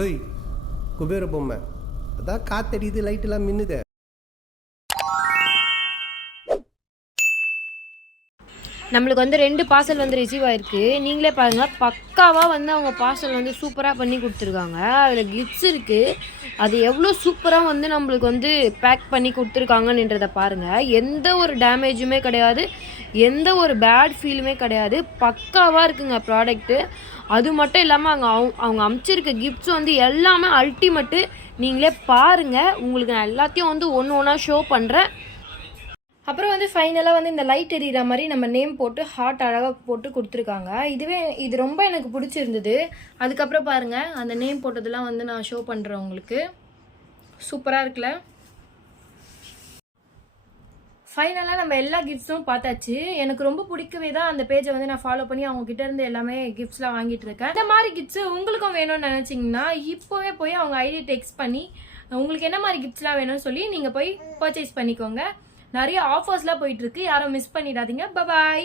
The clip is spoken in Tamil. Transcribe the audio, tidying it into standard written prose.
ஓய் குபேர பொம்மை அதான் காத்தடிக்குது லைட்டெல்லாம் மின்னுதே. நம்மளுக்கு வந்து 2 பார்சல் வந்து ரிசீவ் ஆயிருக்கு. நீங்களே பாருங்கள், பக்காவாக வந்து அவங்க பார்சல் வந்து சூப்பராக பண்ணி கொடுத்துருக்காங்க. அதில் கிஃப்ட்ஸ் இருக்குது. அது எவ்வளோ சூப்பராக வந்து நம்மளுக்கு வந்து பேக் பண்ணி கொடுத்துருக்காங்கன்றதை பாருங்கள். எந்த ஒரு டேமேஜுமே கிடையாது, எந்த ஒரு பேட் ஃபீலுமே கிடையாது. பக்காவாக இருக்குங்க ப்ராடக்ட்டு. அது மட்டும் இல்லாமல் அவங்க அமுச்சிருக்க கிஃப்ட்ஸ் வந்து எல்லாமே அல்டிமேட்டு. நீங்களே பாருங்கள், உங்களுக்கு நான் எல்லாத்தையும் வந்து ஒன்று ஒன்றா ஷோ பண்ணுறேன். அப்புறம் வந்து ஃபைனலாக வந்து இந்த லைட் எரியிற மாதிரி நம்ம நேம் போட்டு ஹார்ட் அழகாக போட்டு கொடுத்துருக்காங்க. இது ரொம்ப எனக்கு பிடிச்சிருந்தது. அதுக்கப்புறம் பாருங்கள், அந்த நேம் போட்டதெல்லாம் வந்து நான் ஷோ பண்ணுறேன் உங்களுக்கு. சூப்பராக இருக்குல்ல? ஃபைனலாக நம்ம எல்லா கிஃப்ட்ஸும் பார்த்தாச்சு. எனக்கு ரொம்ப பிடிக்கவே தான் அந்த பேஜை வந்து நான் ஃபாலோ பண்ணி அவங்ககிட்ட இருந்து எல்லாமே கிஃப்ட்ஸ்லாம் வாங்கிட்டு இருக்கேன். இந்த மாதிரி கிஃப்ட்ஸு உங்களுக்கும் வேணும்னு நினச்சிங்கன்னா இப்போவே போய் அவங்க ஐடி டெக்ஸ்ட் பண்ணி உங்களுக்கு என்ன மாதிரி கிஃப்ட்ஸ்லாம் வேணும்னு சொல்லி நீங்கள் போய் பர்ச்சேஸ் பண்ணிக்கோங்க. நிறைய ஆஃபர்ஸ்லாம் போயிட்டுருக்கு, யாரும் மிஸ் பண்ணிடாதீங்க. பாய்.